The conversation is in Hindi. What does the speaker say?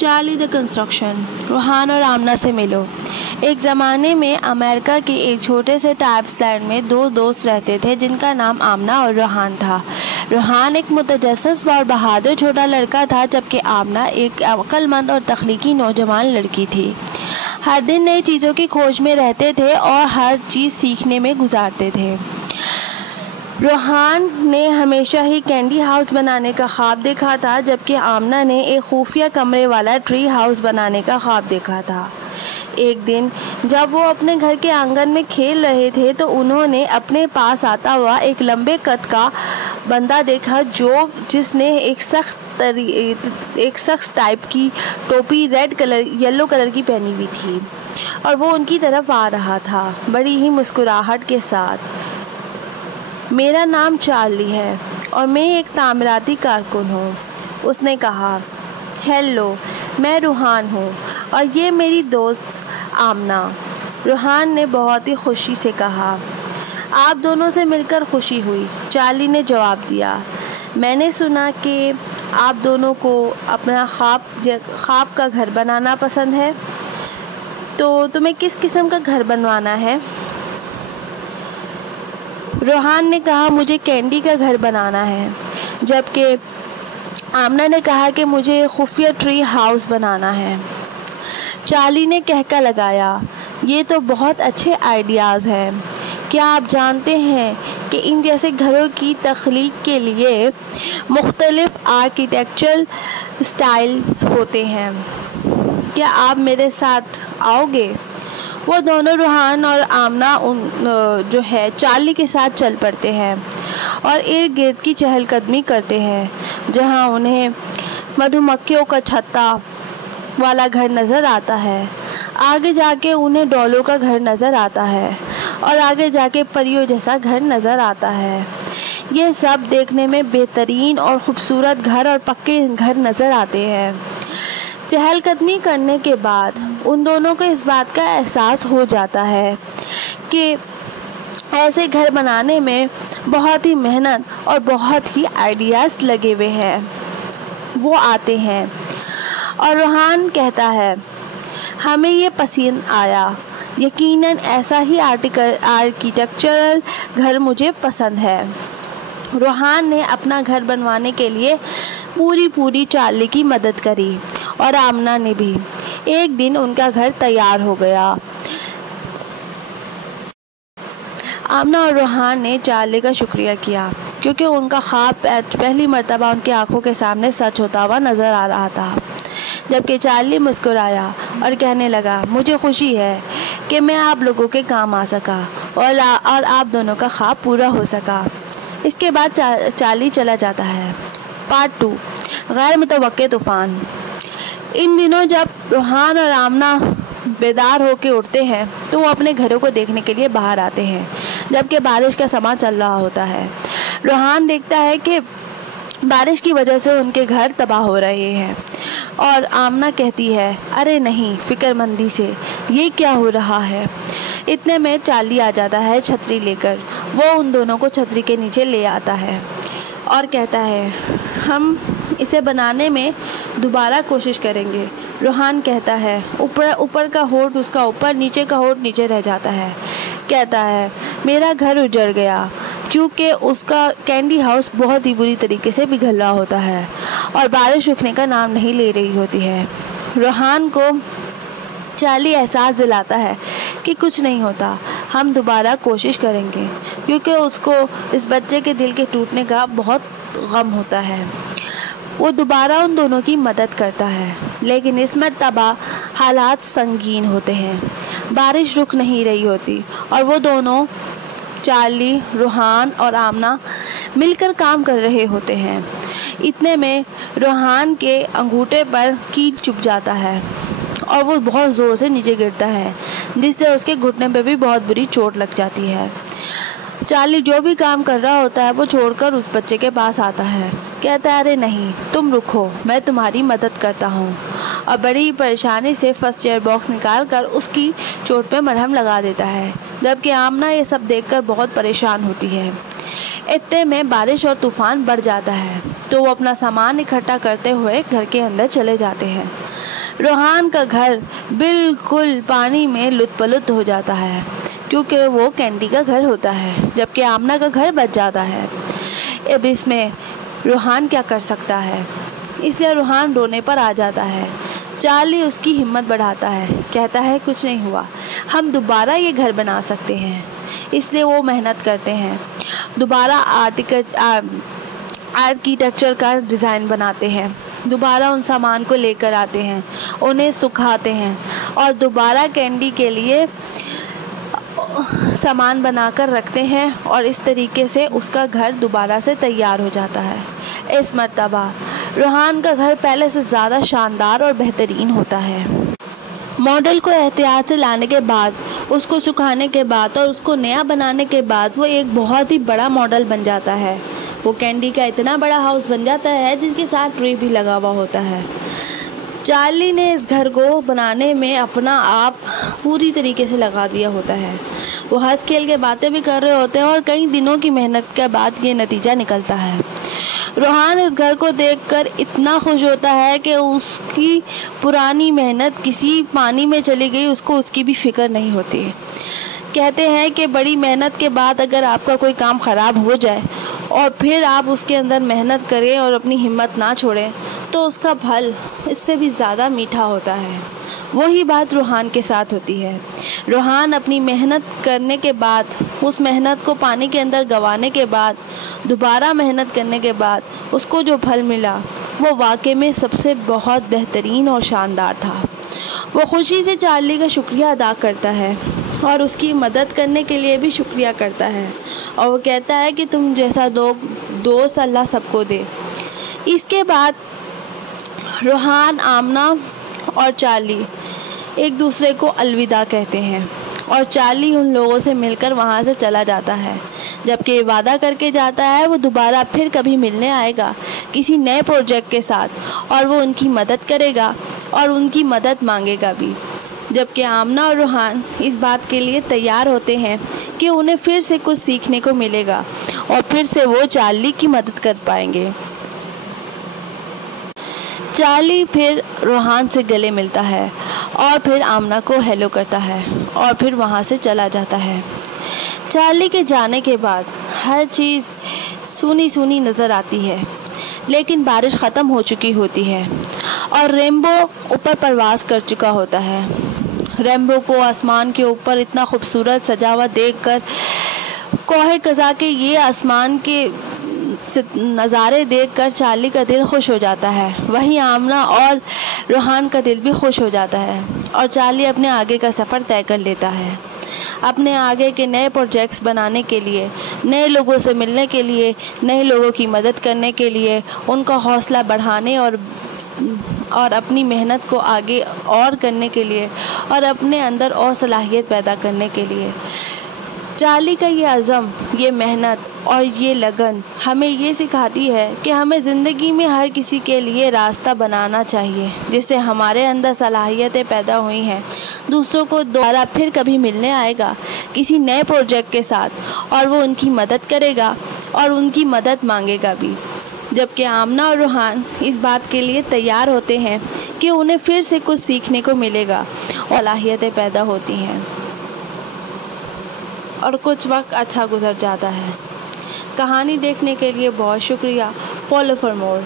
Charlie the construction. रूहान और आमना से मिलो। एक ज़माने में अमेरिका के एक छोटे से टाइप्सलैंड में दो दोस्त रहते थे जिनका नाम आमना और रूहान था। रूहान एक मुतजस्सिस और बहादुर छोटा लड़का था, जबकि आमना एक अक्लमंद और तख्लीकी नौजवान लड़की थी। हर दिन नई चीज़ों की खोज में रहते थे और हर चीज़ सीखने में गुजारते थे। रूहान ने हमेशा ही कैंडी हाउस बनाने का ख्वाब देखा था, जबकि आमना ने एक खुफिया कमरे वाला ट्री हाउस बनाने का ख्वाब देखा था। एक दिन जब वो अपने घर के आंगन में खेल रहे थे तो उन्होंने अपने पास आता हुआ एक लंबे कद का बंदा देखा जिसने एक सख्त टाइप की टोपी येलो कलर की पहनी हुई थी और वो उनकी तरफ आ रहा था बड़ी ही मुस्कुराहट के साथ। मेरा नाम चार्ली है और मैं एक तामीराती कारकुन हूँ, उसने कहा। हेलो, मैं रूहान हूँ और ये मेरी दोस्त आमना, रूहान ने बहुत ही खुशी से कहा। आप दोनों से मिलकर खुशी हुई, चार्ली ने जवाब दिया। मैंने सुना कि आप दोनों को अपना ख्वाब का घर बनाना पसंद है, तो तुम्हें किस किस्म का घर बनवाना है? रूहान ने कहा, मुझे कैंडी का घर बनाना है, जबकि आमना ने कहा कि मुझे खुफिया ट्री हाउस बनाना है। चार्ली ने कहका लगाया, ये तो बहुत अच्छे आइडियाज़ हैं। क्या आप जानते हैं कि इन जैसे घरों की तख्लीक के लिए मुख्तलिफ आर्किटेक्चरल स्टाइल होते हैं? क्या आप मेरे साथ आओगे? वो दोनों रूहान और आमना चार्ली के साथ चल पड़ते हैं और इर्द गिर्द की चहलकदमी करते हैं, जहां उन्हें मधुमक्खियों का छत्ता वाला घर नज़र आता है। आगे जाके उन्हें डॉलों का घर नज़र आता है और आगे जाके परियों जैसा घर नज़र आता है। ये सब देखने में बेहतरीन और ख़ूबसूरत घर और पक्के घर नज़र आते हैं। चहलकदमी करने के बाद उन दोनों को इस बात का एहसास हो जाता है कि ऐसे घर बनाने में बहुत ही मेहनत और बहुत ही आइडियाज़ लगे हुए हैं। वो आते हैं और रूहान कहता है, हमें ये पसंद आया, यकीनन ऐसा ही आर्किटेक्चरल घर मुझे पसंद है। रूहान ने अपना घर बनवाने के लिए पूरी चार्ली की मदद करी और आमना ने भी। एक दिन उनका घर तैयार हो गया। आमना और रूहान ने चार्ली का शुक्रिया किया क्योंकि उनका ख्वाब पहली मर्तबा उनकी आंखों के सामने सच होता हुआ नज़र आ रहा था। जबकि चार्ली मुस्कुराया और कहने लगा, मुझे खुशी है कि मैं आप लोगों के काम आ सका और आप दोनों का ख्वाब पूरा हो सका। इसके बाद चार्ली चला जाता है। पार्ट 2, गैर मुतवक्के तूफ़ान। इन दिनों जब रूहान और आमना बेदार होकर उठते हैं तो वो अपने घरों को देखने के लिए बाहर आते हैं, जबकि बारिश का समय चल रहा होता है। रूहान देखता है कि बारिश की वजह से उनके घर तबाह हो रहे हैं और आमना कहती है, अरे नहीं, फ़िक्रमंदी से, ये क्या हो रहा है? इतने में चार्ली आ जाता है छतरी लेकर। वो उन दोनों को छतरी के नीचे ले आता है और कहता है, हम इसे बनाने में दोबारा कोशिश करेंगे। रूहान कहता है, ऊपर का होठ उसका ऊपर, नीचे का होठ नीचे रह जाता है। कहता है, मेरा घर उजड़ गया क्योंकि उसका कैंडी हाउस बहुत ही बुरी तरीके से बिगड़ रहा होता है और बारिश रुकने का नाम नहीं ले रही होती है। रूहान को चार्ली एहसास दिलाता है कि कुछ नहीं होता, हम दोबारा कोशिश करेंगे, क्योंकि उसको इस बच्चे के दिल के टूटने का बहुत गम होता है। वो दोबारा उन दोनों की मदद करता है, लेकिन इस मर्तबा हालात संगीन होते हैं। बारिश रुक नहीं रही होती और वो दोनों, चार्ली, रूहान और आमना, मिलकर काम कर रहे होते हैं। इतने में रूहान के अंगूठे पर कील चुभ जाता है और वो बहुत ज़ोर से नीचे गिरता है, जिससे उसके घुटने पे भी बहुत बुरी चोट लग जाती है। चार्ली जो भी काम कर रहा होता है वो छोड़कर उस बच्चे के पास आता है। कहता है, अरे नहीं, तुम रुको, मैं तुम्हारी मदद करता हूँ, और बड़ी परेशानी से फर्स्ट एड बॉक्स निकाल कर उसकी चोट पे मरहम लगा देता है। जबकि आमना ये सब देखकर बहुत परेशान होती है। इतने में बारिश और तूफान बढ़ जाता है, तो वो अपना सामान इकट्ठा करते हुए घर के अंदर चले जाते हैं। रोहान का घर बिल्कुल पानी में लुत्पलुत हो जाता है, क्योंकि वो कैंडी का घर होता है, जबकि आमना का घर बच जाता है। अब इसमें रोहान क्या कर सकता है, इसलिए रोहान रोने पर आ जाता है। चार्ली उसकी हिम्मत बढ़ाता है, कहता है कुछ नहीं हुआ, हम दोबारा ये घर बना सकते हैं। इसलिए वो मेहनत करते हैं, दोबारा आर्किटेक्चर का डिज़ाइन बनाते हैं, दोबारा उन सामान को लेकर आते हैं, उन्हें सुखाते हैं और दोबारा कैंडी के लिए सामान बनाकर रखते हैं और इस तरीके से उसका घर दोबारा से तैयार हो जाता है। इस मर्तबा रोहान का घर पहले से ज़्यादा शानदार और बेहतरीन होता है। मॉडल को एहतियात से लाने के बाद, उसको सुखाने के बाद और उसको नया बनाने के बाद वो एक बहुत ही बड़ा मॉडल बन जाता है। वो कैंडी का इतना बड़ा हाउस बन जाता है जिसके साथ ट्री भी लगा हुआ होता है। चार्ली ने इस घर को बनाने में अपना आप पूरी तरीके से लगा दिया होता है। वो हंस खेल के बातें भी कर रहे होते हैं और कई दिनों की मेहनत के बाद ये नतीजा निकलता है। रोहान इस घर को देखकर इतना खुश होता है कि उसकी पुरानी मेहनत किसी पानी में चली गई, उसको उसकी भी फिक्र नहीं होती। कहते हैं कि बड़ी मेहनत के बाद अगर आपका कोई काम ख़राब हो जाए और फिर आप उसके अंदर मेहनत करें और अपनी हिम्मत ना छोड़ें, तो उसका फल इससे भी ज़्यादा मीठा होता है। वही बात रोहान के साथ होती है। रोहान अपनी मेहनत करने के बाद, उस मेहनत को पानी के अंदर गंवाने के बाद, दोबारा मेहनत करने के बाद उसको जो फल मिला वो वाकई में सबसे बहुत बेहतरीन और शानदार था। वो खुशी से चार्ली का शुक्रिया अदा करता है और उसकी मदद करने के लिए भी शुक्रिया करता है और वो कहता है कि तुम जैसा दोस्त अल्लाह सबको दे। इसके बाद रोहान, आमना और चार्ली एक दूसरे को अलविदा कहते हैं और चार्ली उन लोगों से मिलकर वहाँ से चला जाता है, जबकि वादा करके जाता है वो दोबारा फिर कभी मिलने आएगा किसी नए प्रोजेक्ट के साथ और वो उनकी मदद करेगा और उनकी मदद मांगेगा भी। जबकि आमना और रोहान इस बात के लिए तैयार होते हैं कि उन्हें फिर से कुछ सीखने को मिलेगा और फिर से वो चार्ली की मदद कर पाएंगे। चार्ली फिर रोहान से गले मिलता है और फिर आमना को हेलो करता है और फिर वहाँ से चला जाता है। चार्ली के जाने के बाद हर चीज़ सूनी सूनी नज़र आती है, लेकिन बारिश ख़त्म हो चुकी होती है और रेनबो ऊपर परवाज़ कर चुका होता है। रेनबो को आसमान के ऊपर इतना खूबसूरत सजा हुआ देखकर, कोहे कज़ा के ये आसमान के नज़ारे देखकर चार्ली का दिल खुश हो जाता है। वहीं आमना और रोहान का दिल भी खुश हो जाता है और चार्ली अपने आगे का सफ़र तय कर लेता है। अपने आगे के नए प्रोजेक्ट्स बनाने के लिए, नए लोगों से मिलने के लिए, नए लोगों की मदद करने के लिए, उनका हौसला बढ़ाने और अपनी मेहनत को आगे और करने के लिए और अपने अंदर और सलाहियत पैदा करने के लिए। चार्ली का ये अज़म, ये मेहनत और ये लगन हमें ये सिखाती है कि हमें ज़िंदगी में हर किसी के लिए रास्ता बनाना चाहिए, जिससे हमारे अंदर सलाहियतें पैदा हुई हैं, दूसरों को दोबारा फिर कभी मिलने आएगा किसी नए प्रोजेक्ट के साथ और वो उनकी मदद करेगा और उनकी मदद मांगेगा भी। जबकि आमना और रोहान इस बात के लिए तैयार होते हैं कि उन्हें फिर से कुछ सीखने को मिलेगा और सलाहियतें पैदा होती हैं और कुछ वक्त अच्छा गुजर जाता है। कहानी देखने के लिए बहुत शुक्रिया। Follow for more.